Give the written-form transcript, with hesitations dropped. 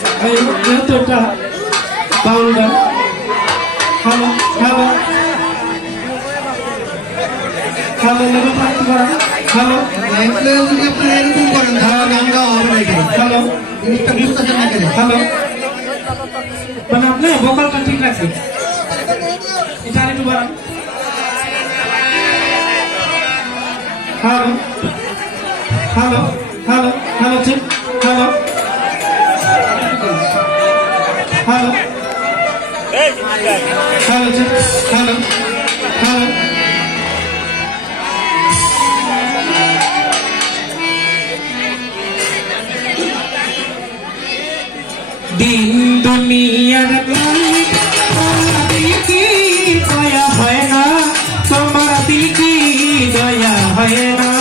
যেহেতু এটা বাউন্ডার। Hello hello hello level প্রাপ্তি করা। হ্যালো যদি আপনারা এরকম করেন তাহলে গান গাওয়া হবে না এখানে। হ্যালো জিনিসটা বুঝতেছেন না কেন? হ্যালো মানে আপনি ভোকালটা ঠিক রাখছেন, এটা আরেকটু বাড়ান। হ্যালো হ্যালো হ্যালো হ্যালো ঠিক। হ্যালো হ্যালো হ্যালো ঠিক। হ্যালো হ্যালো দিন দুনিয়ার মালিক তোমার দিল কি দয়া হয় না, তোমার দিল কি দয়া হয় না।